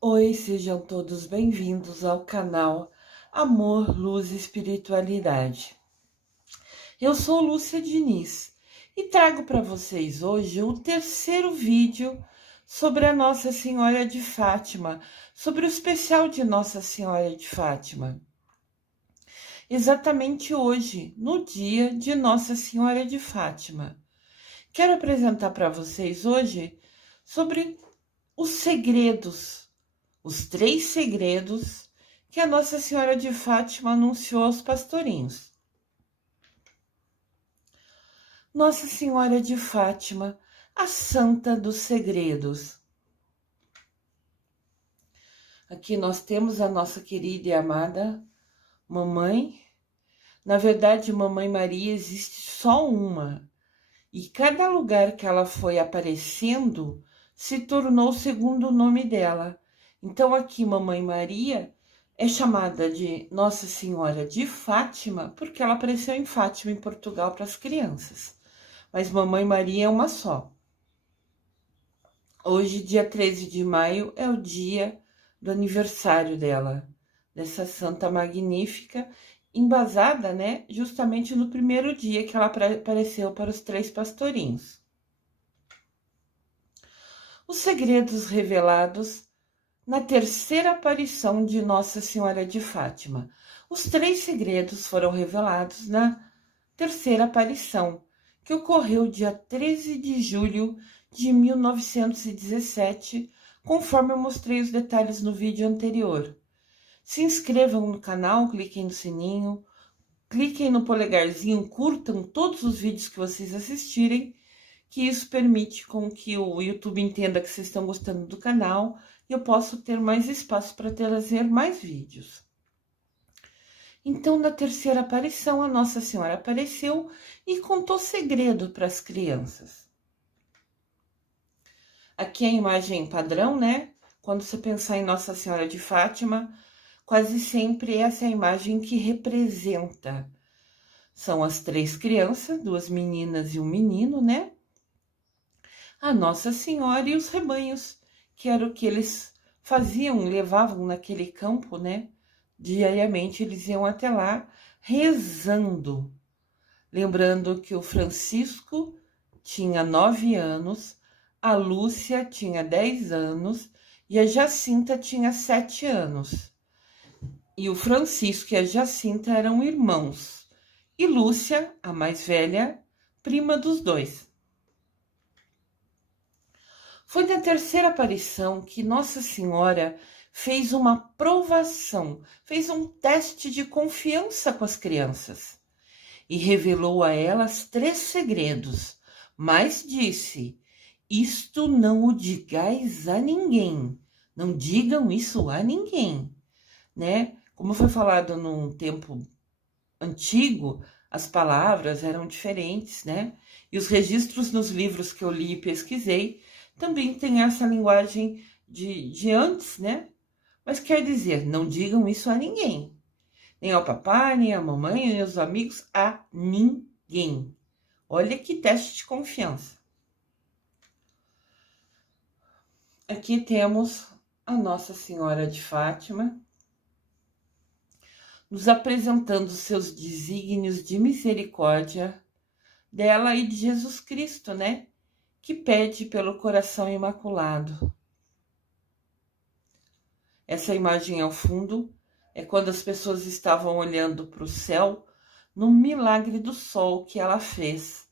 Oi, sejam todos bem-vindos ao canal Amor, Luz e Espiritualidade. Eu sou Lúcia Diniz e trago para vocês hoje o terceiro vídeo sobre a Nossa Senhora de Fátima, sobre o especial de Nossa Senhora de Fátima. Exatamente hoje, no dia de Nossa Senhora de Fátima. Quero apresentar para vocês hoje sobre os segredos, os 3 segredos que a Nossa Senhora de Fátima anunciou aos pastorinhos. Nossa Senhora de Fátima, a Santa dos Segredos. Aqui nós temos a nossa querida e amada Mamãe. Na verdade, Mamãe Maria existe só uma. E cada lugar que ela foi aparecendo se tornou o segundo nome dela. Então aqui Mamãe Maria é chamada de Nossa Senhora de Fátima porque ela apareceu em Fátima, em Portugal, para as crianças. Mas Mamãe Maria é uma só. Hoje, dia 13 de maio, é o dia do aniversário dela, dessa santa magnífica, embasada, né, justamente no primeiro dia que ela apareceu para os 3 pastorinhos. Os segredos revelados na terceira aparição de Nossa Senhora de Fátima. Os 3 segredos foram revelados na terceira aparição, que ocorreu dia 13 de julho de 1917, conforme eu mostrei os detalhes no vídeo anterior. Se inscrevam no canal, cliquem no sininho, cliquem no polegarzinho, curtam todos os vídeos que vocês assistirem, que isso permite com que o YouTube entenda que vocês estão gostando do canal e eu posso ter mais espaço para trazer mais vídeos. Então, na terceira aparição, a Nossa Senhora apareceu e contou segredo para as crianças. Aqui é a imagem padrão, né? Quando você pensar em Nossa Senhora de Fátima, quase sempre essa é a imagem que representa. São as 3 crianças, 2 meninas e um menino, né? A Nossa Senhora e os rebanhos, que era o que eles faziam, levavam naquele campo, né? Diariamente eles iam até lá rezando. Lembrando que o Francisco tinha 9 anos, a Lúcia tinha 10 anos e a Jacinta tinha 7 anos. E o Francisco e a Jacinta eram irmãos. E Lúcia, a mais velha, prima dos dois. Foi na terceira aparição que Nossa Senhora fez uma provação, fez um teste de confiança com as crianças e revelou a elas 3 segredos, mas disse: isto não o digais a ninguém, não digam isso a ninguém, né? Como foi falado num tempo antigo, as palavras eram diferentes, né? E os registros nos livros que eu li e pesquisei também tem essa linguagem de antes, né? Mas quer dizer, não digam isso a ninguém. Nem ao papai, nem à mamãe, nem aos amigos, a ninguém. Olha que teste de confiança. Aqui temos a Nossa Senhora de Fátima, nos apresentando seus desígnios de misericórdia dela e de Jesus Cristo, né? Que pede pelo coração imaculado. Essa imagem ao fundo é quando as pessoas estavam olhando para o céu no milagre do sol que ela fez.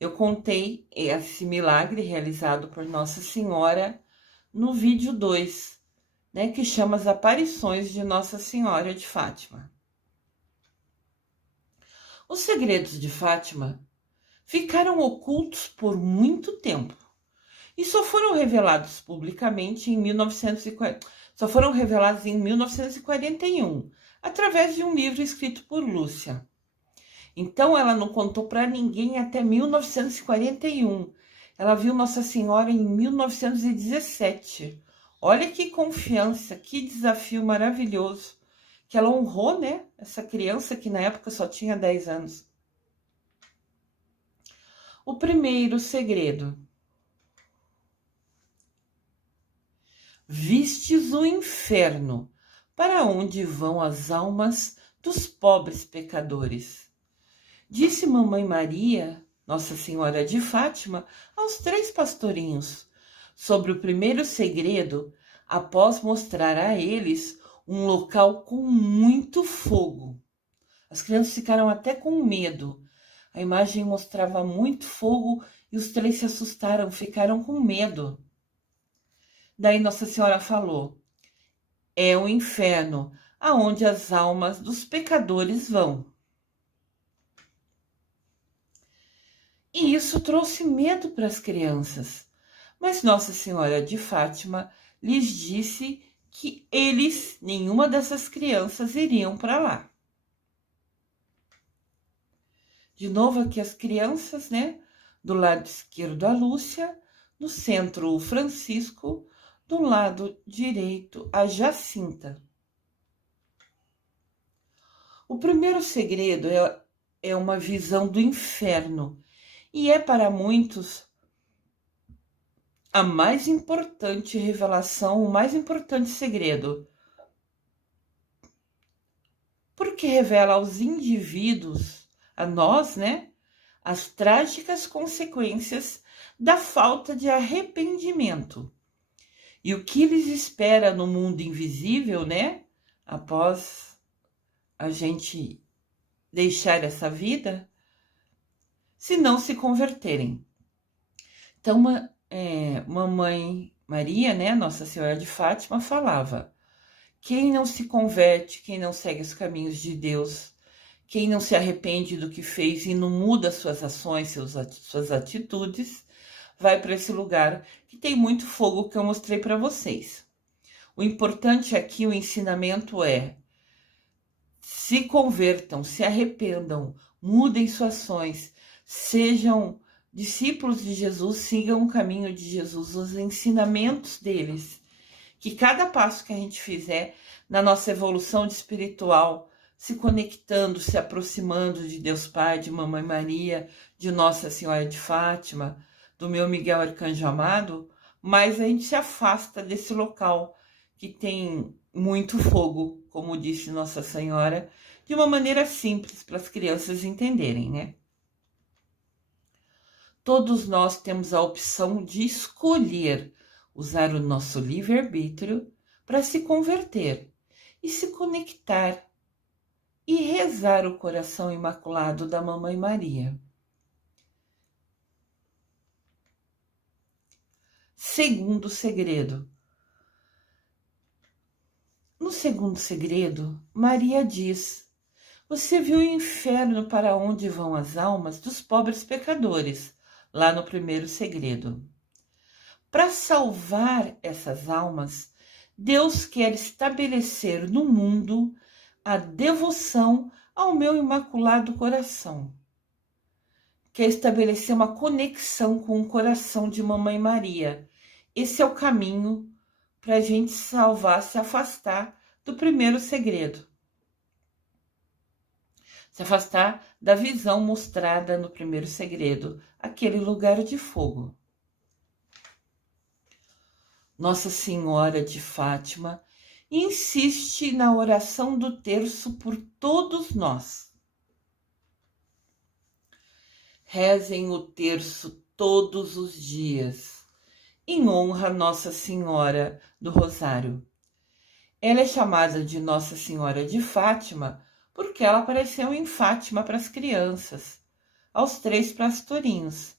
Eu contei esse milagre realizado por Nossa Senhora no vídeo 2, né, que chama As Aparições de Nossa Senhora de Fátima. Os segredos de Fátima ficaram ocultos por muito tempo e só foram revelados publicamente em 1940. Só foram revelados em 1941, através de um livro escrito por Lúcia. Então ela não contou para ninguém até 1941. Ela viu Nossa Senhora em 1917. Olha que confiança, que desafio maravilhoso. Que ela honrou, né? Essa criança que na época só tinha 10 anos. O primeiro segredo. vistes o inferno, para onde vão as almas dos pobres pecadores. Disse Mamãe Maria, Nossa Senhora de Fátima, aos 3 pastorinhos, sobre o primeiro segredo, após mostrar a eles um local com muito fogo. As crianças ficaram até com medo. A imagem mostrava muito fogo e os 3 se assustaram, ficaram com medo. Daí Nossa Senhora falou: é o inferno, aonde as almas dos pecadores vão. E isso trouxe medo para as crianças. Mas Nossa Senhora de Fátima lhes disse que nenhuma dessas crianças iriam para lá. De novo aqui as crianças, né? Do lado esquerdo a Lúcia, no centro o Francisco, do lado direito a Jacinta. O primeiro segredo é uma visão do inferno e é para muitos a mais importante revelação, o mais importante segredo. Porque revela aos indivíduos, a nós, né, as trágicas consequências da falta de arrependimento. E o que lhes espera no mundo invisível, né, após a gente deixar essa vida, se não se converterem. Então, Mamãe Maria, né, Nossa Senhora de Fátima, falava: quem não se converte, quem não segue os caminhos de Deus, quem não se arrepende do que fez e não muda suas ações, suas atitudes, vai para esse lugar que tem muito fogo que eu mostrei para vocês. O importante aqui, o ensinamento é: se convertam, se arrependam, mudem suas ações, sejam discípulos de Jesus, sigam o caminho de Jesus, os ensinamentos deles. Que cada passo que a gente fizer na nossa evolução espiritual, se conectando, se aproximando de Deus Pai, de Mamãe Maria, de Nossa Senhora de Fátima, do meu Miguel Arcanjo amado, mais a gente se afasta desse local que tem muito fogo, como disse Nossa Senhora, de uma maneira simples para as crianças entenderem, né? Todos nós temos a opção de escolher usar o nosso livre-arbítrio para se converter e se conectar e rezar o coração imaculado da Mamãe Maria. Segundo segredo. No segundo segredo, Maria diz: você viu o inferno para onde vão as almas dos pobres pecadores, lá no primeiro segredo. Para salvar essas almas, Deus quer estabelecer no mundo a devoção ao meu imaculado coração. Quer estabelecer uma conexão com o coração de Mamãe Maria. Esse é o caminho para a gente salvar, se afastar do primeiro segredo. Se afastar da visão mostrada no primeiro segredo, aquele lugar de fogo. Nossa Senhora de Fátima insiste na oração do terço por todos nós. Rezem o terço todos os dias, em honra a Nossa Senhora do Rosário. Ela é chamada de Nossa Senhora de Fátima porque ela apareceu em Fátima para as crianças, aos 3 pastorinhos.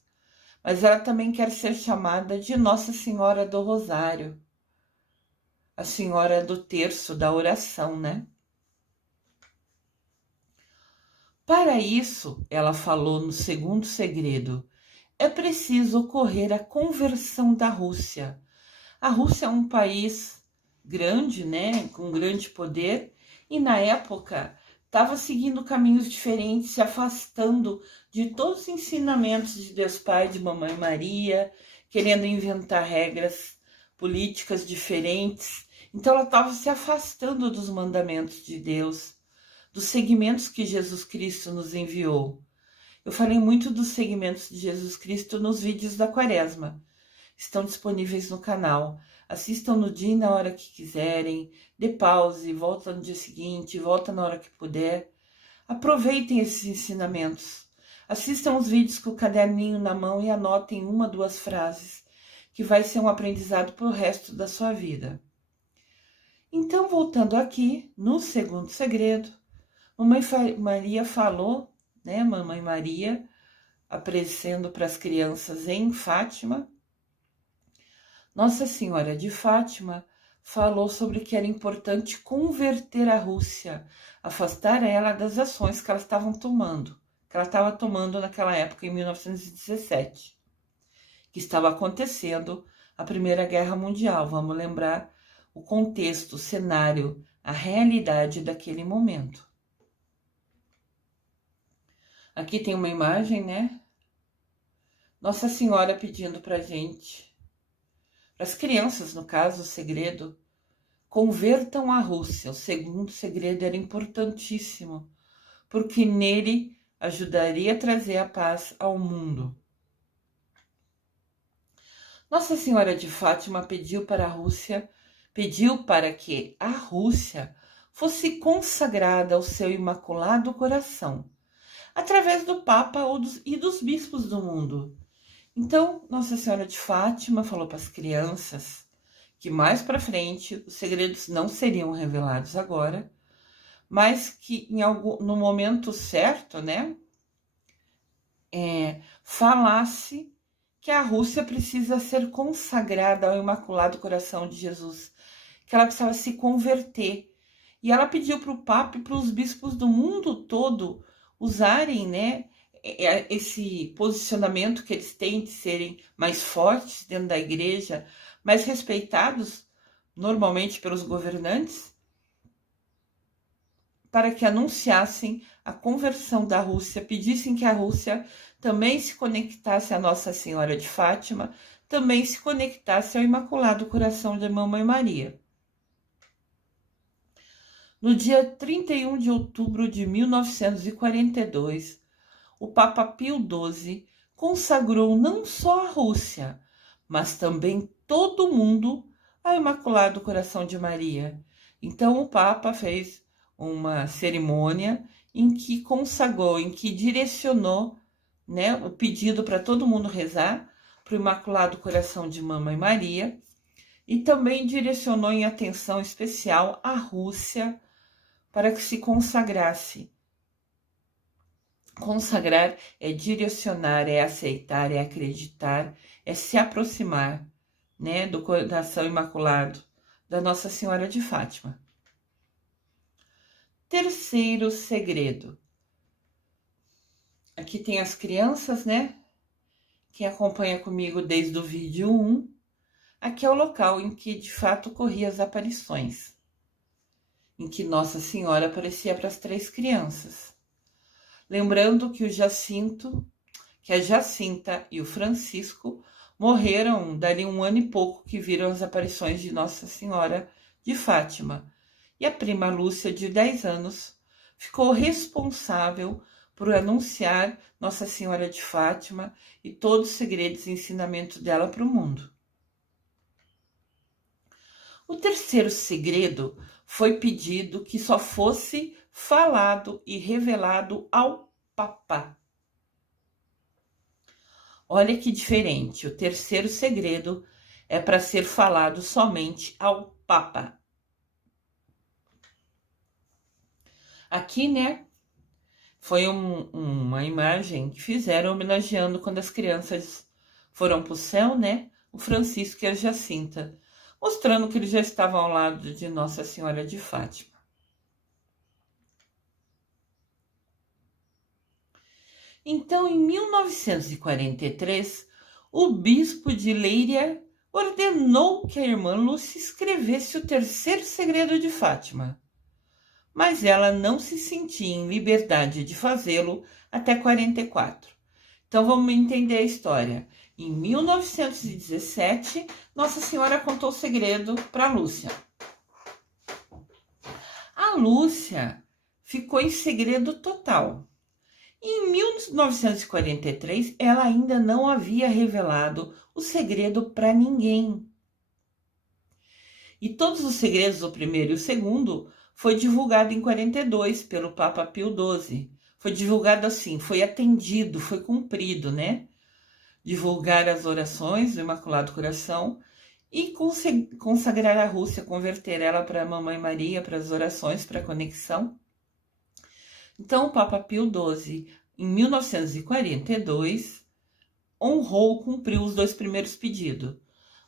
Mas ela também quer ser chamada de Nossa Senhora do Rosário, a Senhora do Terço, da oração, né? Para isso, ela falou no segundo segredo, é preciso ocorrer a conversão da Rússia. A Rússia é um país grande, né, com grande poder, e na época estava seguindo caminhos diferentes, se afastando de todos os ensinamentos de Deus Pai, de Mamãe Maria, querendo inventar regras políticas diferentes. Então ela estava se afastando dos mandamentos de Deus, dos segmentos que Jesus Cristo nos enviou. Eu falei muito dos segmentos de Jesus Cristo nos vídeos da Quaresma. estão disponíveis no canal. Assistam no dia e na hora que quiserem, dê pause, volta no dia seguinte, volta na hora que puder. Aproveitem esses ensinamentos. Assistam os vídeos com o caderninho na mão e anotem 1, 2 frases, que vai ser um aprendizado para o resto da sua vida. Então, voltando aqui, no segundo segredo, Mamãe Maria falou, né? Mamãe Maria aparecendo para as crianças em Fátima. Nossa Senhora de Fátima falou sobre que era importante converter a Rússia, afastar ela das ações que ela estava tomando naquela época, em 1917, que estava acontecendo a Primeira Guerra Mundial. Vamos lembrar o contexto, o cenário, a realidade daquele momento. Aqui tem uma imagem, né? Nossa Senhora pedindo pra gente, para as crianças, no caso, o segredo, convertam a Rússia. O segundo segredo era importantíssimo, porque nele ajudaria a trazer a paz ao mundo. Nossa Senhora de Fátima pediu para que a Rússia fosse consagrada ao seu Imaculado Coração, através do Papa e dos bispos do mundo. Então, Nossa Senhora de Fátima falou para as crianças que mais para frente os segredos não seriam revelados agora, mas que no momento certo, né, falasse que a Rússia precisa ser consagrada ao Imaculado Coração de Jesus, que ela precisava se converter. E ela pediu para o Papa e para os bispos do mundo todo usarem, né, esse posicionamento que eles têm de serem mais fortes dentro da igreja, mais respeitados normalmente pelos governantes, para que anunciassem a conversão da Rússia, pedissem que a Rússia também se conectasse à Nossa Senhora de Fátima, também se conectasse ao Imaculado Coração de Mamãe Maria. No dia 31 de outubro de 1942, o Papa Pio XII consagrou não só a Rússia, mas também todo o mundo ao Imaculado Coração de Maria. Então o Papa fez uma cerimônia em que consagrou, em que direcionou, né, o pedido para todo mundo rezar para o Imaculado Coração de Mamãe Maria, e também direcionou em atenção especial a Rússia para que se consagrasse. Consagrar é direcionar, é aceitar, é acreditar, é se aproximar, né, do coração imaculado da Nossa Senhora de Fátima. Terceiro segredo. Aqui tem as crianças, né? Quem acompanha comigo desde o vídeo 1, aqui é o local em que de fato ocorriam as aparições, em que Nossa Senhora aparecia para as 3 crianças. Lembrando que a Jacinta e o Francisco morreram dali 1 ano e pouco que viram as aparições de Nossa Senhora de Fátima. E a prima Lúcia, de 10 anos, ficou responsável por anunciar Nossa Senhora de Fátima e todos os segredos e ensinamentos dela para o mundo. O terceiro segredo foi pedido que só fosse falado e revelado ao Papa. Olha que diferente, o terceiro segredo é para ser falado somente ao Papa. Aqui, né, foi uma imagem que fizeram homenageando quando as crianças foram para o céu, né, o Francisco e a Jacinta, mostrando que eles já estavam ao lado de Nossa Senhora de Fátima. Então, em 1943, o bispo de Leiria ordenou que a irmã Lúcia escrevesse o terceiro segredo de Fátima, mas ela não se sentia em liberdade de fazê-lo até 44. Então, vamos entender a história. Em 1917, Nossa Senhora contou o segredo para Lúcia. A Lúcia ficou em segredo total. Em 1943, ela ainda não havia revelado o segredo para ninguém. E todos os segredos, o primeiro e o segundo, foi divulgado em 42 pelo Papa Pio XII. Foi divulgado assim, foi atendido, foi cumprido, né? Divulgar as orações do Imaculado Coração e consagrar a Rússia, converter ela para a Mamãe Maria, para as orações, para a conexão. Então, o Papa Pio XII, em 1942, honrou, cumpriu os 2 primeiros pedidos.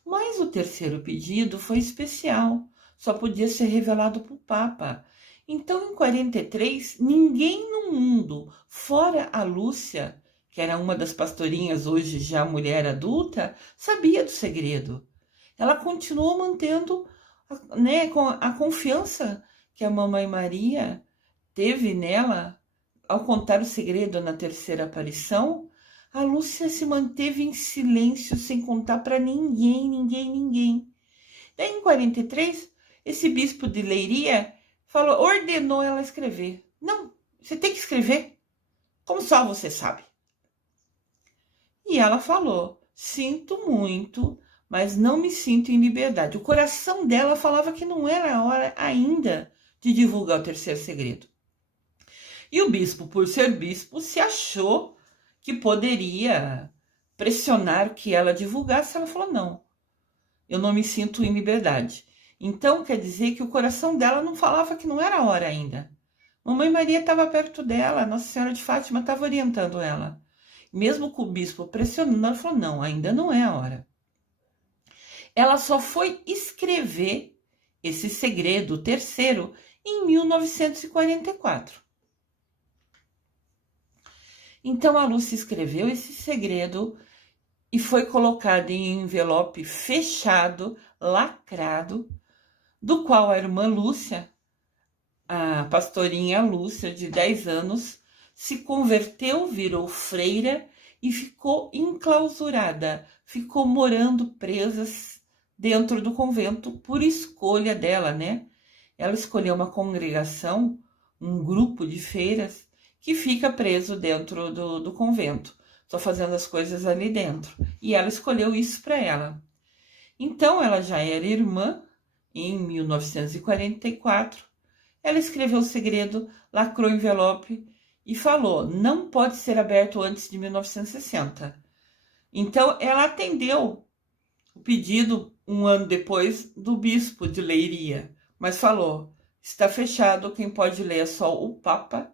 Mas o terceiro pedido foi especial, só podia ser revelado para o Papa. Então, em 43, ninguém no mundo, fora a Lúcia, que era uma das pastorinhas, hoje já mulher adulta, sabia do segredo. Ela continuou mantendo, né, a confiança que a Mamãe Maria teve nela ao contar o segredo na terceira aparição. A Lúcia se manteve em silêncio, sem contar para ninguém. Daí, em 43, esse bispo de Leiria ordenou ela escrever. Não, você tem que escrever, como só você sabe. E ela falou, sinto muito, mas não me sinto em liberdade. O coração dela falava que não era a hora ainda de divulgar o terceiro segredo. E o bispo, por ser bispo, se achou que poderia pressionar que ela divulgasse. Ela falou, não, eu não me sinto em liberdade. Então, quer dizer que o coração dela não falava que não era a hora ainda. Mamãe Maria estava perto dela, Nossa Senhora de Fátima estava orientando ela. Mesmo com o bispo pressionando, ela falou, não, ainda não é a hora. Ela só foi escrever esse segredo, o terceiro, em 1944. Então a Lúcia escreveu esse segredo e foi colocado em envelope fechado, lacrado, do qual a irmã Lúcia, a pastorinha Lúcia, de 10 anos, se converteu, virou freira e ficou enclausurada, ficou morando presa dentro do convento por escolha dela, né? Ela escolheu uma congregação, um grupo de freiras, que fica preso dentro do convento, só fazendo as coisas ali dentro. E ela escolheu isso para ela. Então, ela já era irmã, em 1944. Ela escreveu o segredo, lacrou o envelope e falou, não pode ser aberto antes de 1960. Então, ela atendeu o pedido, um ano depois, do bispo de Leiria, mas falou, está fechado, quem pode ler é só o Papa,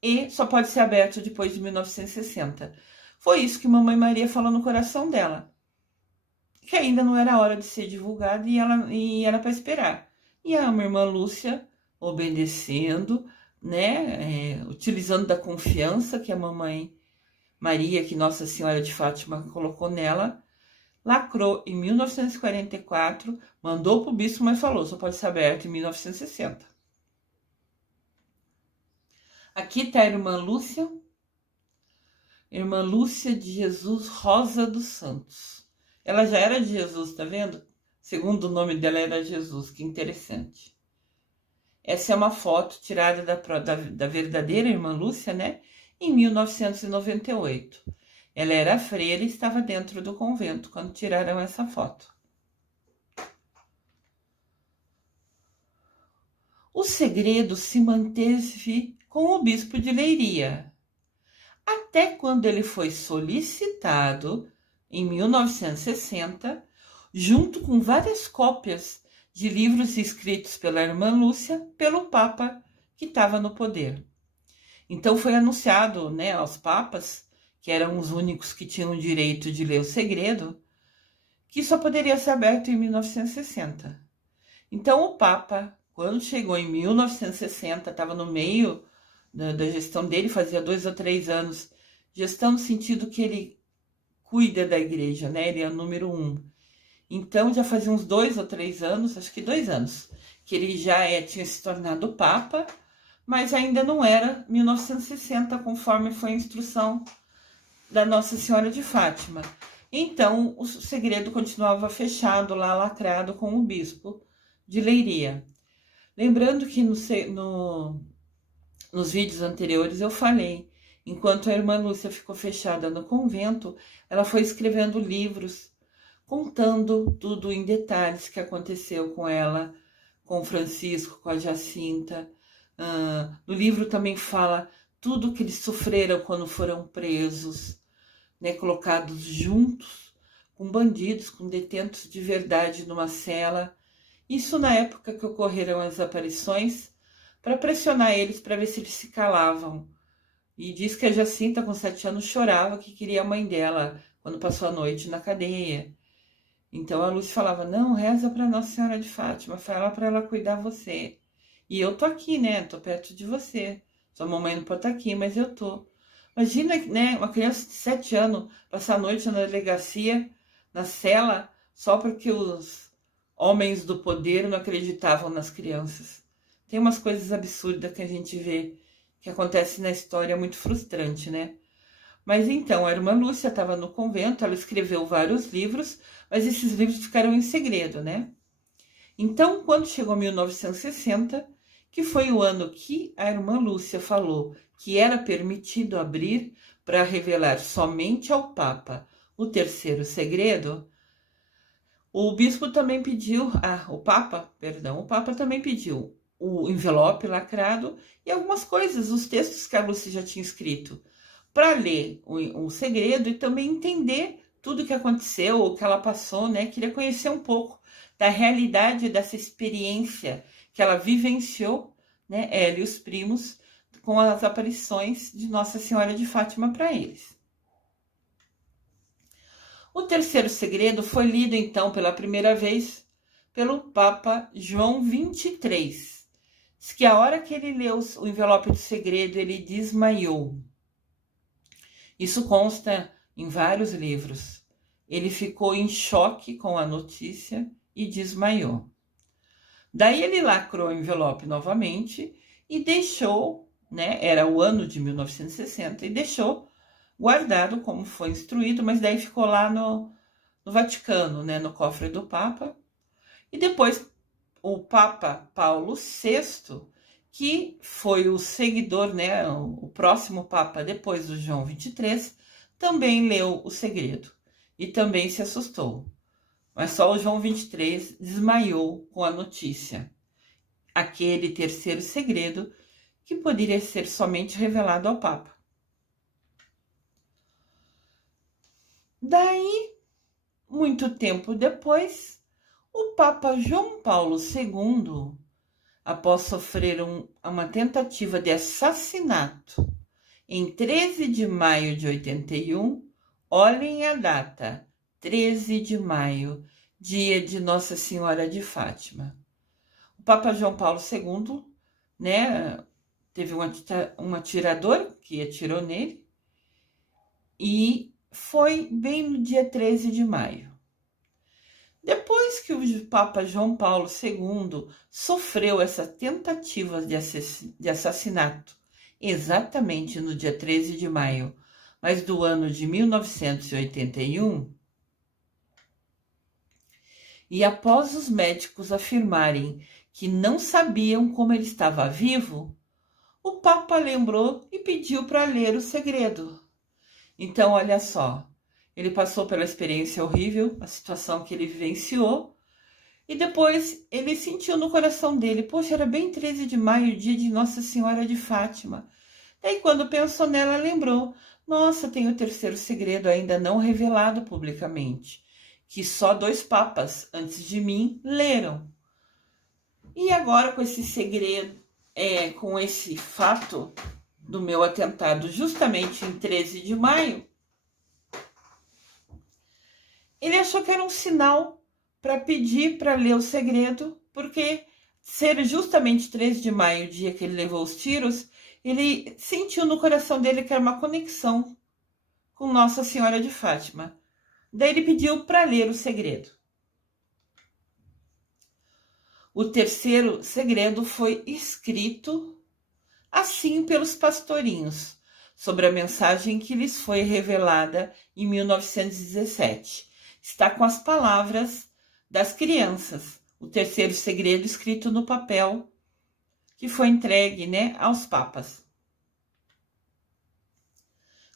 e só pode ser aberto depois de 1960. Foi isso que Mamãe Maria falou no coração dela, que ainda não era hora de ser divulgado e era para esperar. E a minha irmã Lúcia, obedecendo, né, utilizando da confiança que a Mamãe Maria, que Nossa Senhora de Fátima colocou nela, lacrou em 1944, mandou para o bispo, mas falou, só pode ser aberto em 1960. Aqui está a irmã Lúcia de Jesus Rosa dos Santos. Ela já era de Jesus, tá vendo? Segundo o nome dela era Jesus, que interessante. Essa é uma foto tirada da verdadeira irmã Lúcia, né? Em 1998. Ela era freira e estava dentro do convento quando tiraram essa foto. O segredo se manteve com o bispo de Leiria, até quando ele foi solicitado, em 1960, junto com várias cópias de livros escritos pela irmã Lúcia, pelo Papa que estava no poder. Então foi anunciado, né, aos papas, que eram os únicos que tinham o direito de ler o segredo, que só poderia ser aberto em 1960. Então o Papa, quando chegou em 1960, estava no meio da gestão dele, fazia 2 ou 3 anos, gestão no sentido que ele cuida da igreja, né? Ele é o número 1. Então já fazia uns 2 ou 3 anos, acho que 2 anos, que ele já tinha se tornado Papa, mas ainda não era 1960, conforme foi a instrução da Nossa Senhora de Fátima. Então o segredo continuava fechado lá, lacrado com o bispo de Leiria. Lembrando que nos vídeos anteriores eu falei, Enquanto a irmã Lúcia ficou fechada no convento, ela foi escrevendo livros, contando tudo em detalhes que aconteceu com ela, com o Francisco, com a Jacinta. No livro também fala tudo que eles sofreram quando foram presos, né, colocados juntos com bandidos, com detentos de verdade numa cela. Isso na época que ocorreram as aparições, para pressionar eles para ver se eles se calavam. E diz que a Jacinta, com 7 anos, chorava que queria a mãe dela quando passou a noite na cadeia. Então a Lúcia falava, não, reza para Nossa Senhora de Fátima, fala para ela cuidar você. E eu tô aqui, né? Tô perto de você. Sua mamãe não pode estar aqui, mas eu tô. Imagina, né, uma criança de 7 anos passar a noite na delegacia, na cela, só porque os homens do poder não acreditavam nas crianças. Tem umas coisas absurdas que a gente vê que acontece na história, muito frustrante, né? Mas então, a irmã Lúcia estava no convento, ela escreveu vários livros, mas esses livros ficaram em segredo, né? Então, quando chegou 1960, que foi o ano que a irmã Lúcia falou que era permitido abrir para revelar somente ao Papa o terceiro segredo, o bispo também pediu, o Papa também pediu o envelope lacrado e algumas coisas, os textos que a Lúcia já tinha escrito, para ler o segredo e também entender tudo que aconteceu, o que ela passou, né? Queria conhecer um pouco da realidade dessa experiência que ela vivenciou, né? Ela e os primos, com as aparições de Nossa Senhora de Fátima para eles. O terceiro segredo foi lido, então, pela primeira vez pelo Papa João XXIII. Diz que a hora que ele leu o envelope do segredo, ele desmaiou. Isso consta em vários livros. Ele ficou em choque com a notícia e desmaiou. Daí ele lacrou o envelope novamente e deixou, né? Era o ano de 1960, e deixou guardado como foi instruído, mas daí ficou lá no Vaticano, né? No cofre do Papa. E depois o Papa Paulo VI, que foi o seguidor, né, o próximo Papa depois do João XXIII, também leu o segredo e também se assustou. Mas só o João XXIII desmaiou com a notícia. Aquele terceiro segredo que poderia ser somente revelado ao Papa. Daí, muito tempo depois, o Papa João Paulo II, após sofrer uma tentativa de assassinato em 13 de maio de 81, olhem a data, 13 de maio, dia de Nossa Senhora de Fátima. O Papa João Paulo II, né, teve um atirador que atirou nele e foi bem no dia 13 de maio. Depois que o Papa João Paulo II sofreu essa tentativa de assassinato, exatamente no dia 13 de maio, mas do ano de 1981, e após os médicos afirmarem que não sabiam como ele estava vivo, o Papa lembrou e pediu para ler o segredo. Então, olha só, ele passou pela experiência horrível, a situação que ele vivenciou, e depois ele sentiu no coração dele, poxa, era bem 13 de maio, dia de Nossa Senhora de Fátima. Daí, quando pensou nela, lembrou, nossa, tem o terceiro segredo ainda não revelado publicamente, que só 2 papas antes de mim leram. E agora, com esse segredo, com esse fato do meu atentado justamente em 13 de maio, ele achou que era um sinal para pedir para ler o segredo, porque ser justamente 13 de maio, o dia que ele levou os tiros, ele sentiu no coração dele que era uma conexão com Nossa Senhora de Fátima. Daí ele pediu para ler o segredo. O terceiro segredo foi escrito assim pelos pastorinhos, sobre a mensagem que lhes foi revelada em 1917. Está com as palavras das crianças, o terceiro segredo escrito no papel, que foi entregue, né, aos papas.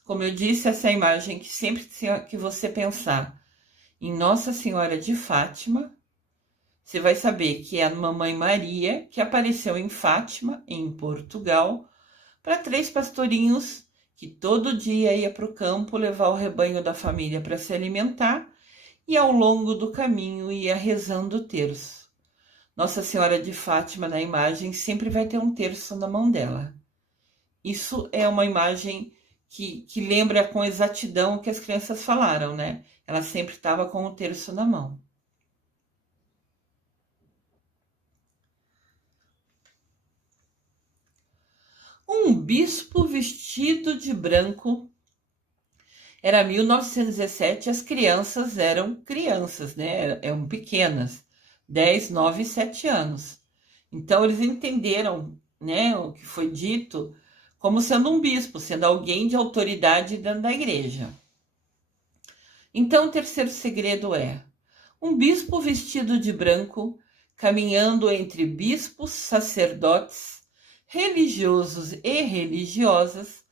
Como eu disse, essa é a imagem que sempre que você pensar em Nossa Senhora de Fátima, você vai saber que é a Mamãe Maria que apareceu em Fátima, em Portugal, para 3 pastorinhos que todo dia ia para o campo levar o rebanho da família para se alimentar e ao longo do caminho ia rezando o terço. Nossa Senhora de Fátima na imagem sempre vai ter um terço na mão dela. Isso é uma imagem que lembra com exatidão o que as crianças falaram, né? Ela sempre estava com o terço na mão. Um bispo vestido de branco. Era 1917, as crianças eram crianças, né? Eram pequenas, 10, 9 e 7 anos. Então eles entenderam, né, o que foi dito como sendo um bispo, sendo alguém de autoridade dentro da igreja. Então o terceiro segredo é: um bispo vestido de branco, caminhando entre bispos, sacerdotes, religiosos e religiosas,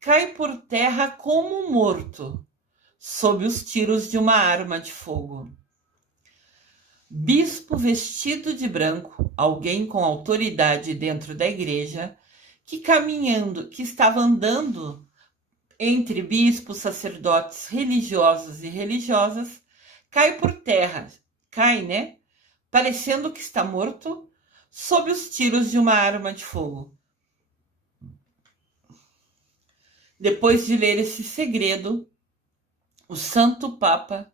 cai por terra como morto, sob os tiros de uma arma de fogo. Bispo vestido de branco, alguém com autoridade dentro da igreja, que estava andando entre bispos, sacerdotes, religiosos e religiosas, cai por terra, né? Parecendo que está morto, sob os tiros de uma arma de fogo. Depois de ler esse segredo, o Santo Papa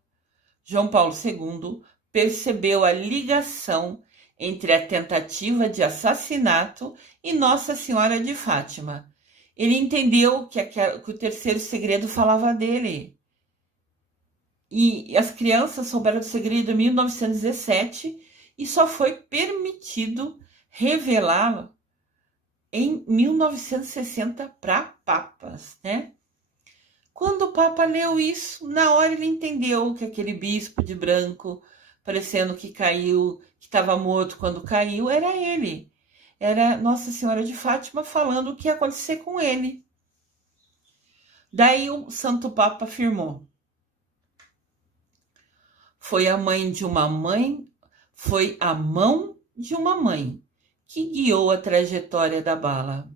João Paulo II percebeu a ligação entre a tentativa de assassinato e Nossa Senhora de Fátima. Ele entendeu que o terceiro segredo falava dele. E as crianças souberam do segredo em 1917 e só foi permitido revelá-lo em 1960 para papas, né? Quando o Papa leu isso, na hora ele entendeu que aquele bispo de branco, parecendo que caiu, que estava morto quando caiu, era ele. Era Nossa Senhora de Fátima falando o que ia acontecer com ele. Daí o Santo Papa afirmou: foi a mão de uma mãe que guiou a trajetória da bala.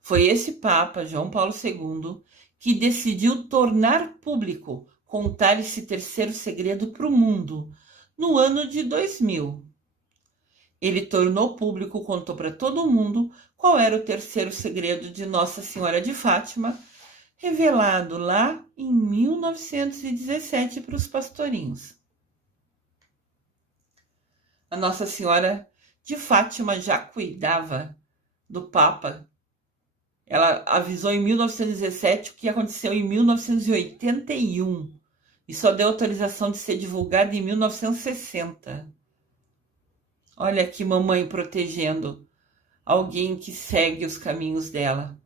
Foi esse Papa, João Paulo II, que decidiu tornar público, contar esse terceiro segredo para o mundo, no ano de 2000. Ele tornou público, contou para todo mundo qual era o terceiro segredo de Nossa Senhora de Fátima, revelado lá em 1917 para os pastorinhos. A Nossa Senhora de Fátima já cuidava do Papa. Ela avisou em 1917 o que aconteceu em 1981 e só deu autorização de ser divulgada em 1960. Olha aqui, mamãe protegendo alguém que segue os caminhos dela.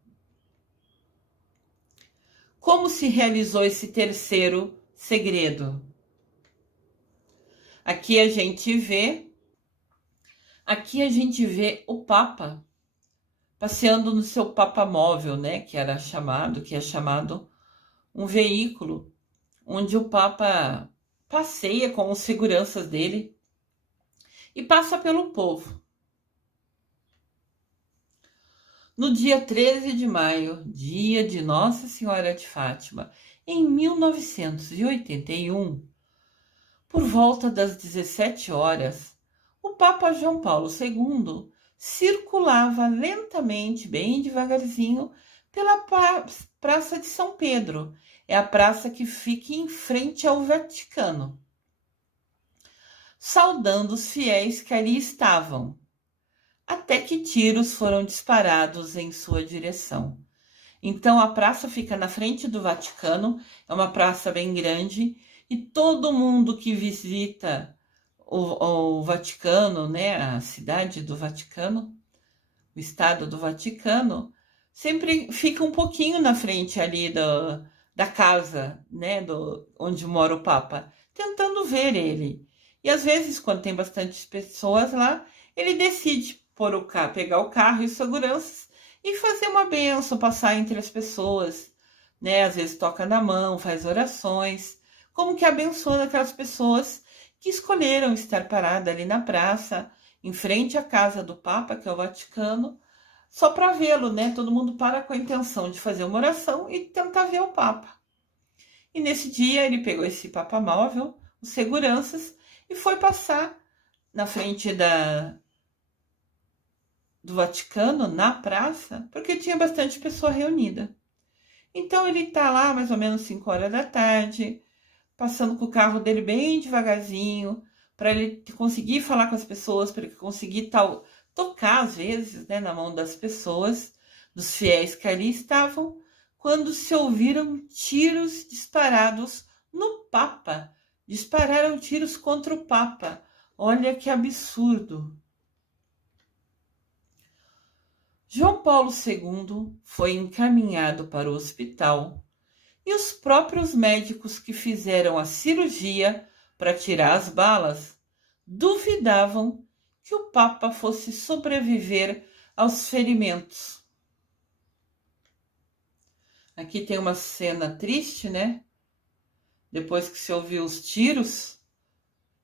Como se realizou esse terceiro segredo? Aqui a gente vê o Papa passeando no seu papamóvel, né, que é chamado um veículo onde o Papa passeia com os seguranças dele e passa pelo povo. No dia 13 de maio, dia de Nossa Senhora de Fátima, em 1981, por volta das 17 horas, o Papa João Paulo II circulava lentamente, bem devagarzinho, pela Praça de São Pedro. É a praça que fica em frente ao Vaticano, saudando os fiéis que ali estavam, até que tiros foram disparados em sua direção. Então a praça fica na frente do Vaticano, é uma praça bem grande, e todo mundo que visita o Vaticano, né, a cidade do Vaticano, o estado do Vaticano, sempre fica um pouquinho na frente ali da casa, né, onde mora o Papa, tentando ver ele. E às vezes, quando tem bastante pessoas lá, ele decide pegar o carro e seguranças e fazer uma bênção, passar entre as pessoas, né? Às vezes toca na mão, faz orações, como que abençoando aquelas pessoas que escolheram estar parada ali na praça, em frente à casa do Papa, que é o Vaticano, só para vê-lo, né? Todo mundo para com a intenção de fazer uma oração e tentar ver o Papa. E nesse dia ele pegou esse Papa móvel, os seguranças, e foi passar na frente do Vaticano, na praça, porque tinha bastante pessoa reunida. Então ele tá lá mais ou menos 5 horas da tarde, passando com o carro dele bem devagarzinho, para ele conseguir falar com as pessoas, para ele conseguir tocar às vezes, né, na mão das pessoas, dos fiéis que ali estavam, quando se ouviram tiros disparados no Papa. Dispararam tiros contra o Papa. Olha que absurdo. João Paulo II foi encaminhado para o hospital e os próprios médicos que fizeram a cirurgia para tirar as balas duvidavam que o Papa fosse sobreviver aos ferimentos. Aqui tem uma cena triste, né? Depois que se ouviu os tiros,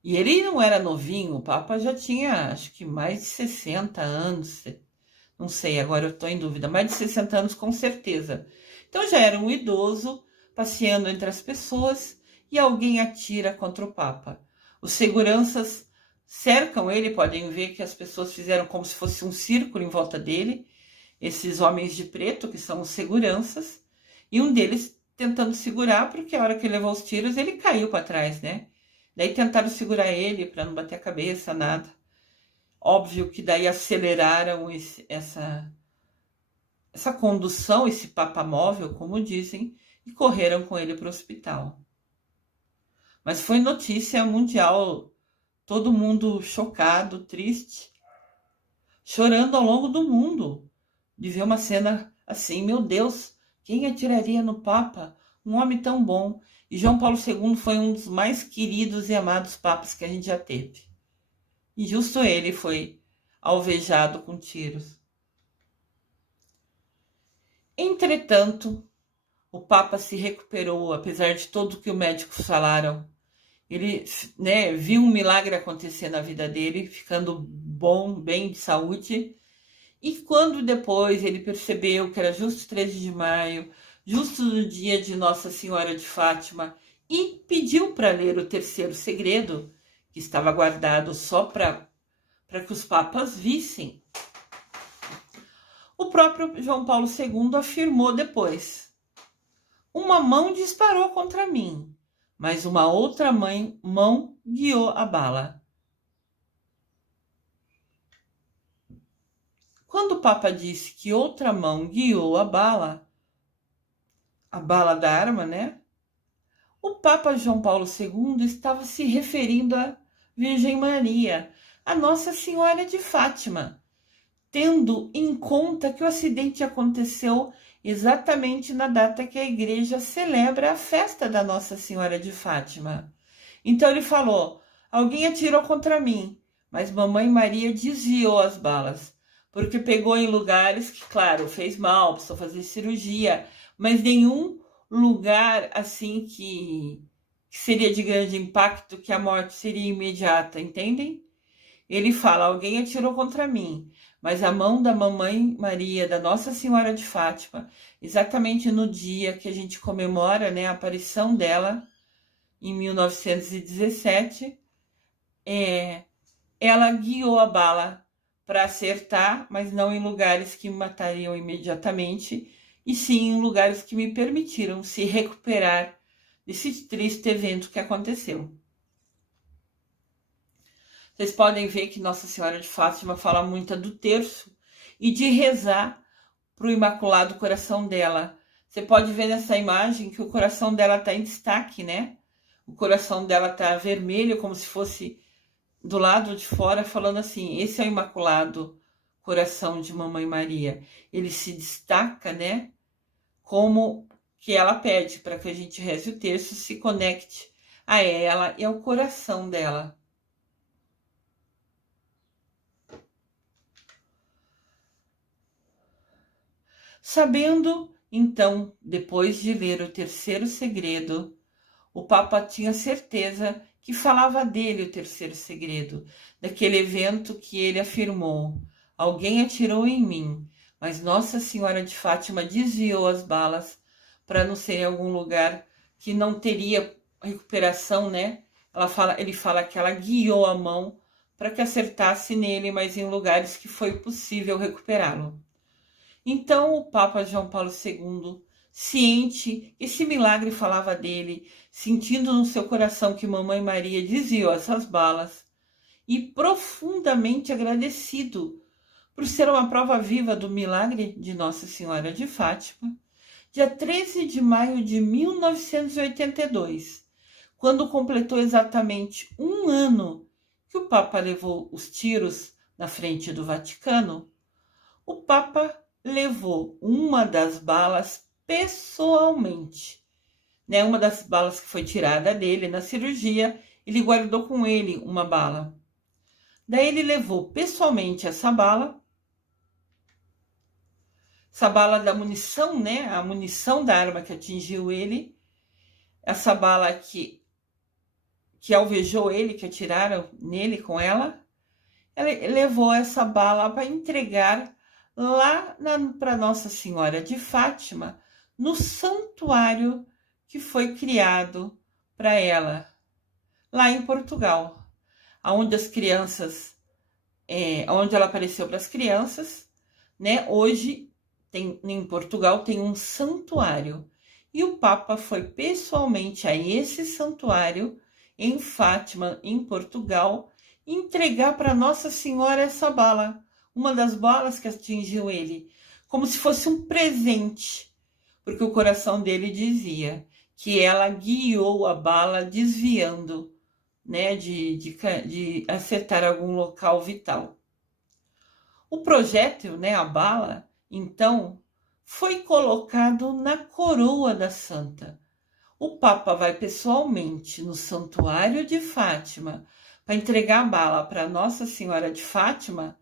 e ele não era novinho, o Papa já tinha, acho que mais de 60 anos, não sei, agora eu estou em dúvida, mais de 60 anos com certeza. Então já era um idoso passeando entre as pessoas e alguém atira contra o Papa. Os seguranças cercam ele, podem ver que as pessoas fizeram como se fosse um círculo em volta dele, esses homens de preto, que são os seguranças, e um deles tentando segurar, porque a hora que ele levou os tiros, ele caiu para trás, né? Daí tentaram segurar ele para não bater a cabeça, nada. Óbvio que daí aceleraram essa condução, esse papamóvel, como dizem, e correram com ele para o hospital. Mas foi notícia mundial, todo mundo chocado, triste, chorando ao longo do mundo, de ver uma cena assim, meu Deus, quem atiraria no Papa? Um homem tão bom. E João Paulo II foi um dos mais queridos e amados papas que a gente já teve. E justo ele foi alvejado com tiros. Entretanto, o Papa se recuperou, apesar de tudo que os médicos falaram. Ele, né, viu um milagre acontecer na vida dele, ficando bom, bem de saúde. E quando depois ele percebeu que era justo 13 de maio, justo no dia de Nossa Senhora de Fátima, e pediu para ler o terceiro segredo, que estava guardado só para que os papas vissem, o próprio João Paulo II afirmou depois: uma mão disparou contra mim, mas uma outra mão guiou a bala. Quando o Papa disse que outra mão guiou a bala da arma, né? O Papa João Paulo II estava se referindo à Virgem Maria, a Nossa Senhora de Fátima, tendo em conta que o acidente aconteceu exatamente na data que a igreja celebra a festa da Nossa Senhora de Fátima. Então ele falou: alguém atirou contra mim, mas Mamãe Maria desviou as balas, porque pegou em lugares que, claro, fez mal, precisou fazer cirurgia, mas nenhum lugar assim que seria de grande impacto, que a morte seria imediata, entendem? Ele fala: alguém atirou contra mim, mas a mão da Mamãe Maria, da Nossa Senhora de Fátima, exatamente no dia que a gente comemora, né, a aparição dela, em 1917, ela guiou a bala para acertar, mas não em lugares que me matariam imediatamente, e sim em lugares que me permitiram se recuperar desse triste evento que aconteceu. Vocês podem ver que Nossa Senhora de Fátima fala muito do terço e de rezar para o Imaculado Coração dela. Você pode ver nessa imagem que o coração dela está em destaque, né? O coração dela está vermelho, como se fosse do lado de fora, falando assim: esse é o Imaculado Coração de Mamãe Maria. Ele se destaca, né? Como que ela pede para que a gente reze o terço, se conecte a ela e ao coração dela. Sabendo, então, depois de ler o terceiro segredo, o Papa tinha certeza que falava dele o terceiro segredo, daquele evento que ele afirmou: alguém atirou em mim, mas Nossa Senhora de Fátima desviou as balas para não ser em algum lugar que não teria recuperação, né? Ele fala que ela guiou a mão para que acertasse nele, mas em lugares que foi possível recuperá-lo. Então o Papa João Paulo II, ciente que esse milagre falava dele, sentindo no seu coração que Mamãe Maria desviou essas balas, e profundamente agradecido por ser uma prova viva do milagre de Nossa Senhora de Fátima, dia 13 de maio de 1982, quando completou exatamente um ano que o Papa levou os tiros na frente do Vaticano, o Papa levou uma das balas pessoalmente, né? Uma das balas que foi tirada dele na cirurgia, ele guardou com ele uma bala. Daí ele levou pessoalmente essa bala da munição, né? A munição da arma que atingiu ele, essa bala que alvejou ele, que atiraram nele com ela. Ele levou essa bala para entregar lá para Nossa Senhora de Fátima, no santuário que foi criado para ela, lá em Portugal, onde as crianças, onde ela apareceu para as crianças, né? Hoje em Portugal tem um santuário, e o Papa foi pessoalmente a esse santuário em Fátima, em Portugal, entregar para Nossa Senhora essa bala, uma das balas que atingiu ele, como se fosse um presente, porque o coração dele dizia que ela guiou a bala desviando, né, de acertar algum local vital. O projétil, né, a bala, então, foi colocado na coroa da santa. O Papa vai pessoalmente no santuário de Fátima para entregar a bala para Nossa Senhora de Fátima,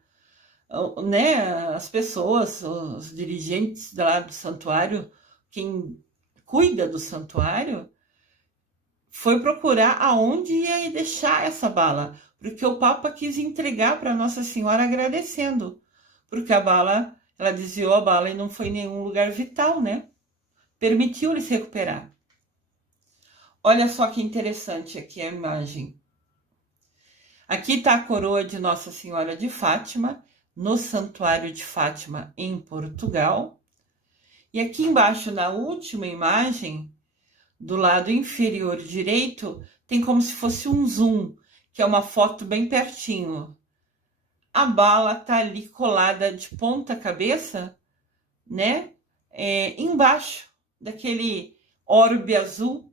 né? As pessoas, os dirigentes lá do santuário, quem cuida do santuário, foi procurar aonde ia deixar essa bala, porque o Papa quis entregar para Nossa Senhora agradecendo, porque a bala, ela desviou a bala e não foi em nenhum lugar vital, né? Permitiu-lhe se recuperar. Olha só que interessante aqui a imagem. Aqui está a coroa de Nossa Senhora de Fátima, no Santuário de Fátima, em Portugal. E aqui embaixo, na última imagem, do lado inferior direito, tem como se fosse um zoom, que é uma foto bem pertinho. A bala está ali colada de ponta cabeça, né? Embaixo daquele orbe azul,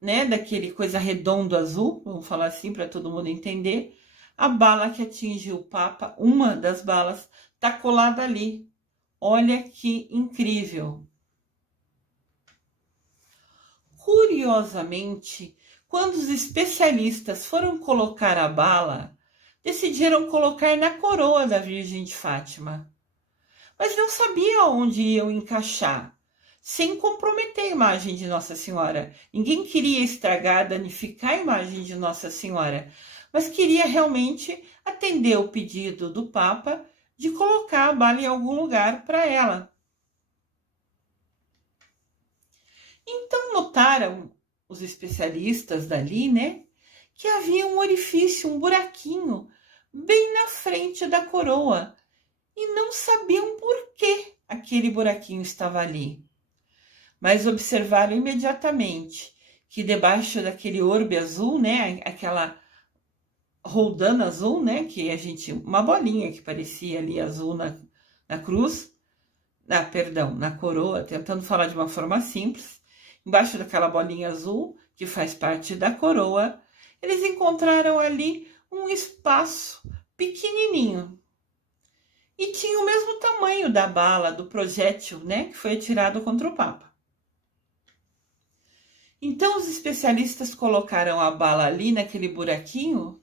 né, daquele coisa redondo azul, vamos falar assim para todo mundo entender. A bala que atingiu o Papa, uma das balas, tá colada ali. Olha que incrível. Curiosamente, quando os especialistas foram colocar a bala, decidiram colocar na coroa da Virgem de Fátima, mas não sabiam onde iam encaixar, sem comprometer a imagem de Nossa Senhora. Ninguém queria estragar, danificar a imagem de Nossa Senhora, mas queria realmente atender o pedido do Papa de colocar a bala em algum lugar para ela. Então notaram os especialistas dali, né, que havia um orifício, um buraquinho, bem na frente da coroa, e não sabiam por que aquele buraquinho estava ali. Mas observaram imediatamente que debaixo daquele orbe azul, né, aquela roldana azul, né, que uma bolinha que parecia ali azul na cruz, na coroa, tentando falar de uma forma simples, embaixo daquela bolinha azul, que faz parte da coroa, eles encontraram ali um espaço pequenininho. E tinha o mesmo tamanho da bala, do projétil, né, que foi atirado contra o Papa. Então os especialistas colocaram a bala ali naquele buraquinho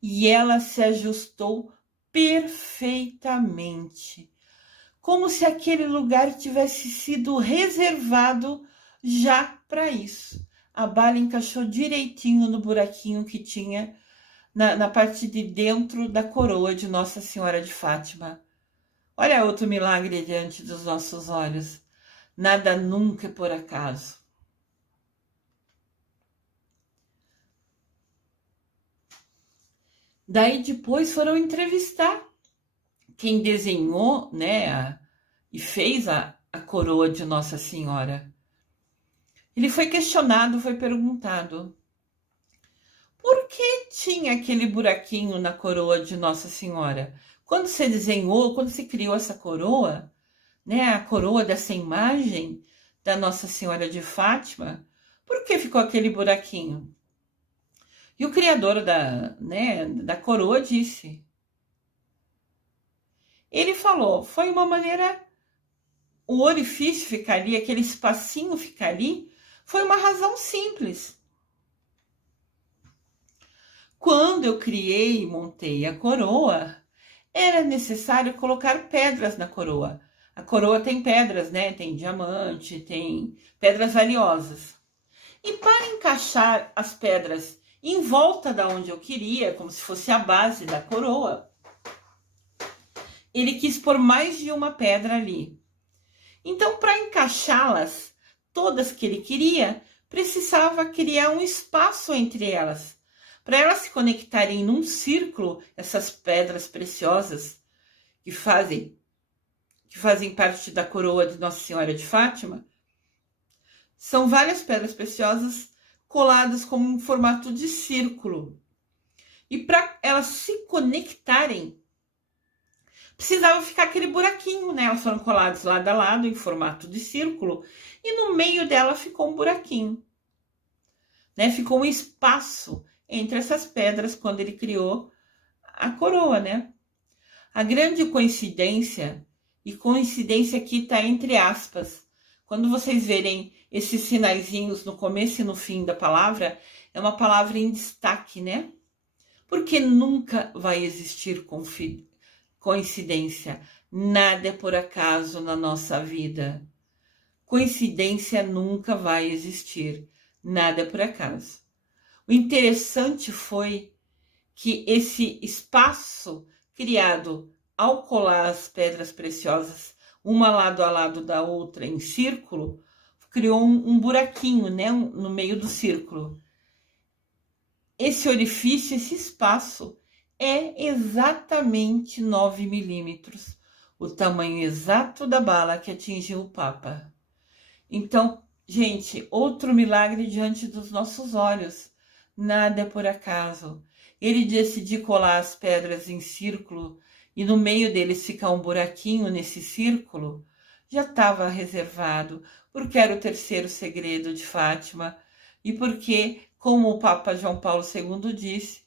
e ela se ajustou perfeitamente, como se aquele lugar tivesse sido reservado já para isso. A bala encaixou direitinho no buraquinho que tinha na parte de dentro da coroa de Nossa Senhora de Fátima. Olha outro milagre diante dos nossos olhos. Nada nunca é por acaso. Daí depois foram entrevistar quem desenhou, né, e fez a coroa de Nossa Senhora. Ele foi questionado, foi perguntado: por que tinha aquele buraquinho na coroa de Nossa Senhora? Quando você desenhou, quando você criou essa coroa, né, a coroa dessa imagem da Nossa Senhora de Fátima, por que ficou aquele buraquinho? E o criador da coroa disse. Ele falou, foi uma maneira, o orifício ficar ali, aquele espacinho ficar ali, foi uma razão simples. Quando eu criei e montei a coroa, era necessário colocar pedras na coroa. A coroa tem pedras, né? Tem diamante, tem pedras valiosas. E para encaixar as pedras em volta da onde eu queria, como se fosse a base da coroa, ele quis pôr mais de uma pedra ali. Então, para encaixá-las, todas que ele queria, precisava criar um espaço entre elas. Para elas se conectarem num círculo, essas pedras preciosas que fazem parte da coroa de Nossa Senhora de Fátima, são várias pedras preciosas coladas como um formato de círculo. E para elas se conectarem, precisava ficar aquele buraquinho, né? Elas foram coladas lado a lado em formato de círculo e no meio dela ficou um buraquinho, né? Ficou um espaço entre essas pedras quando ele criou a coroa, né? A grande coincidência, e coincidência aqui está entre aspas, quando vocês verem esses sinaizinhos no começo e no fim da palavra, é uma palavra em destaque, né? Porque nunca vai existir coincidência. Nada é por acaso na nossa vida. Coincidência nunca vai existir. Nada é por acaso. O interessante foi que esse espaço criado ao colar as pedras preciosas, uma lado a lado da outra em círculo, criou um buraquinho, né, no meio do círculo. Esse orifício, esse espaço, é exatamente 9 milímetros, o tamanho exato da bala que atingiu o Papa. Então, gente, outro milagre diante dos nossos olhos. Nada é por acaso. Ele decidiu colar as pedras em círculo e no meio deles ficar um buraquinho nesse círculo, já estava reservado, porque era o terceiro segredo de Fátima e porque, como o Papa João Paulo II disse,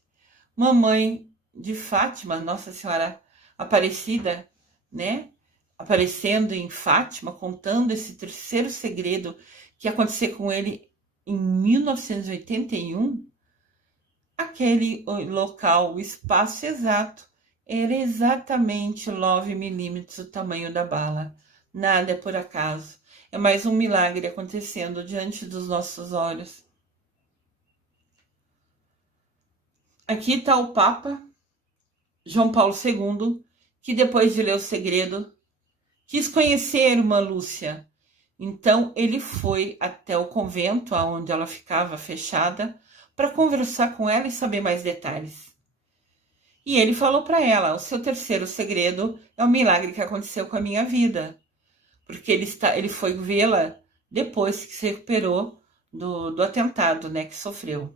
mamãe de Fátima, Nossa Senhora Aparecida, né? Aparecendo em Fátima, contando esse terceiro segredo que ia acontecer com ele em 1981, aquele local, o espaço exato, era exatamente 9 milímetros o tamanho da bala. Nada é por acaso. É mais um milagre acontecendo diante dos nossos olhos. Aqui está o Papa João Paulo II, que depois de ler o segredo, quis conhecer a irmã Lúcia. Então ele foi até o convento, onde ela ficava fechada, para conversar com ela e saber mais detalhes. E ele falou para ela, o seu terceiro segredo é o milagre que aconteceu com a minha vida. Porque ele foi vê-la depois que se recuperou do atentado, né, que sofreu.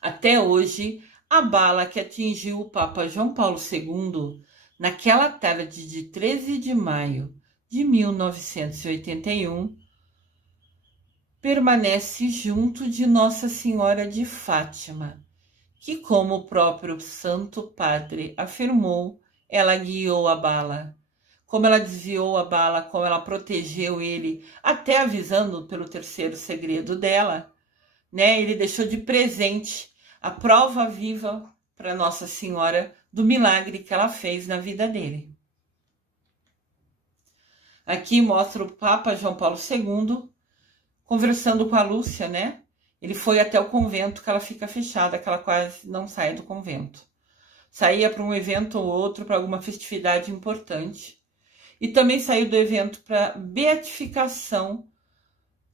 Até hoje, a bala que atingiu o Papa João Paulo II, naquela tarde de 13 de maio de 1981, permanece junto de Nossa Senhora de Fátima, que, como o próprio Santo Padre afirmou, ela guiou a bala. Como ela desviou a bala, como ela protegeu ele, até avisando pelo terceiro segredo dela, né? Ele deixou de presente a prova viva para Nossa Senhora do milagre que ela fez na vida dele. Aqui mostra o Papa João Paulo II conversando com a Lúcia, né? Ele foi até o convento, que ela fica fechada, que ela quase não sai do convento. Saía para um evento ou outro, para alguma festividade importante. E também saiu do evento para beatificação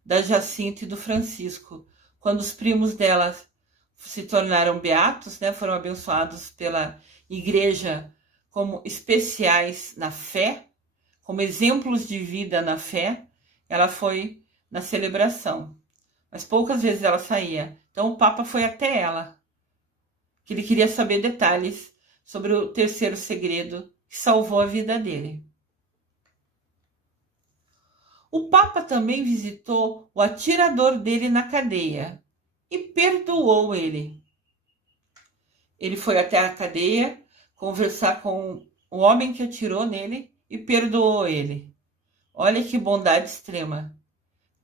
da Jacinta e do Francisco, quando os primos dela se tornaram beatos, né? Foram abençoados pela igreja como especiais na fé, como exemplos de vida na fé. Ela foi na celebração, mas poucas vezes ela saía. Então o Papa foi até ela, que ele queria saber detalhes sobre o terceiro segredo que salvou a vida dele. O Papa também visitou o atirador dele na cadeia e perdoou ele. Ele foi até a cadeia conversar com o homem que atirou nele e perdoou ele. Olha que bondade extrema.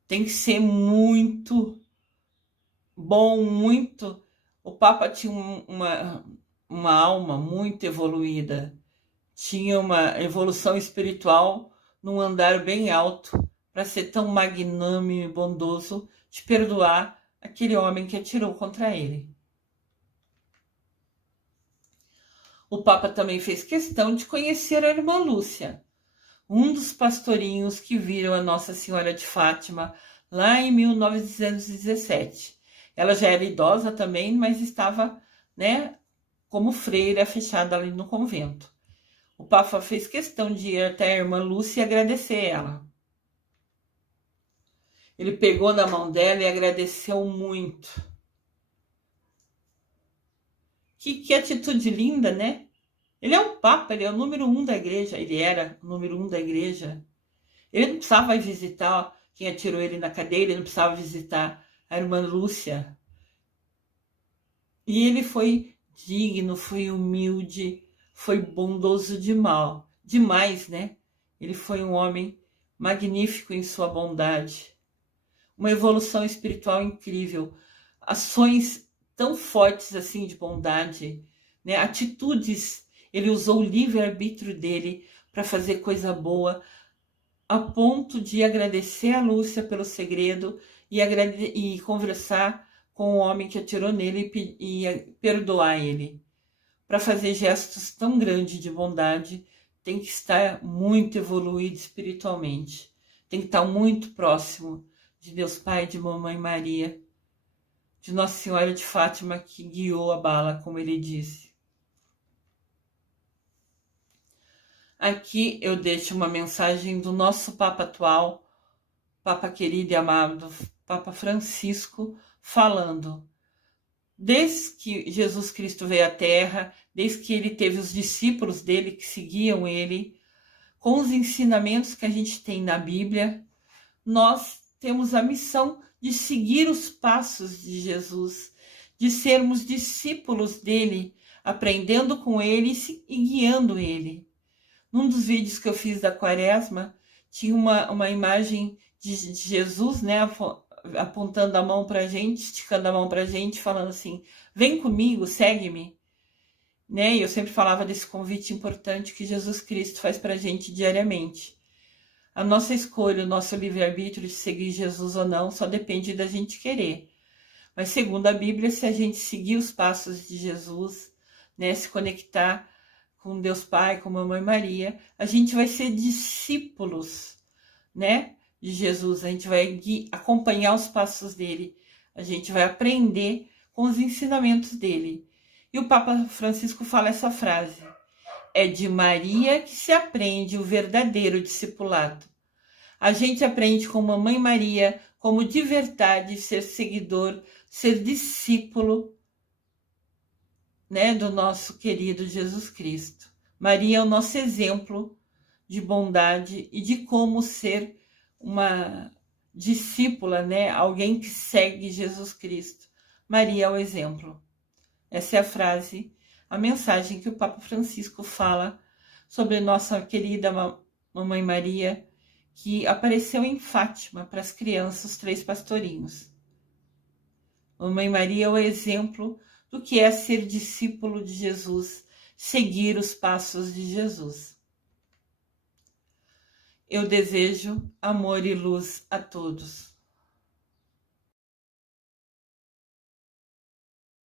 Tem que ser muito bom, muito. O Papa tinha uma alma muito evoluída. Tinha uma evolução espiritual num andar bem alto para ser tão magnânimo e bondoso de perdoar aquele homem que atirou contra ele. O Papa também fez questão de conhecer a irmã Lúcia, um dos pastorinhos que viram a Nossa Senhora de Fátima lá em 1917. Ela já era idosa também, mas estava, né, como freira fechada ali no convento. O Papa fez questão de ir até a irmã Lúcia e agradecer ela. Ele pegou na mão dela e agradeceu muito. Que atitude linda, né? Ele é um Papa, ele é o número 1 da igreja. Ele era o número 1 da igreja. Ele não precisava visitar quem atirou ele na cadeia, ele não precisava visitar a irmã Lúcia. E ele foi digno, foi humilde, foi bondoso demais, né? Ele foi um homem magnífico em sua bondade. Uma evolução espiritual incrível. Ações tão fortes assim de bondade, né? Atitudes. Ele usou o livre-arbítrio dele para fazer coisa boa, a ponto de agradecer a Lúcia pelo segredo e conversar com o homem que atirou nele e perdoar ele. Para fazer gestos tão grandes de bondade, tem que estar muito evoluído espiritualmente. Tem que estar muito próximo de Deus Pai, de Mamãe Maria, de Nossa Senhora de Fátima, que guiou a bala, como ele disse. Aqui eu deixo uma mensagem do nosso Papa atual, Papa querido e amado, Papa Francisco, falando: desde que Jesus Cristo veio à Terra, desde que ele teve os discípulos dele que seguiam ele, com os ensinamentos que a gente tem na Bíblia, nós temos a missão de seguir os passos de Jesus, de sermos discípulos dele, aprendendo com ele e guiando ele. Num dos vídeos que eu fiz da Quaresma, tinha uma imagem de Jesus, né, apontando a mão para a gente, esticando a mão para a gente, falando assim: vem comigo, segue-me. Né? E eu sempre falava desse convite importante que Jesus Cristo faz para a gente diariamente. A nossa escolha, o nosso livre-arbítrio de seguir Jesus ou não, só depende da gente querer. Mas segundo a Bíblia, se a gente seguir os passos de Jesus, né, se conectar com Deus Pai, com Mamãe Maria, a gente vai ser discípulos, né, de Jesus. A gente vai acompanhar os passos dele. A gente vai aprender com os ensinamentos dele. E o Papa Francisco fala essa frase: é de Maria que se aprende o verdadeiro discipulado. A gente aprende com Mamãe Maria como de verdade ser seguidor, ser discípulo, né, do nosso querido Jesus Cristo. Maria é o nosso exemplo de bondade e de como ser uma discípula, né, alguém que segue Jesus Cristo. Maria é o exemplo. Essa é a frase, a mensagem que o Papa Francisco fala sobre nossa querida Mamãe Maria, que apareceu em Fátima para as crianças, os 3 pastorinhos. Mamãe Maria é o exemplo do que é ser discípulo de Jesus, seguir os passos de Jesus. Eu desejo amor e luz a todos.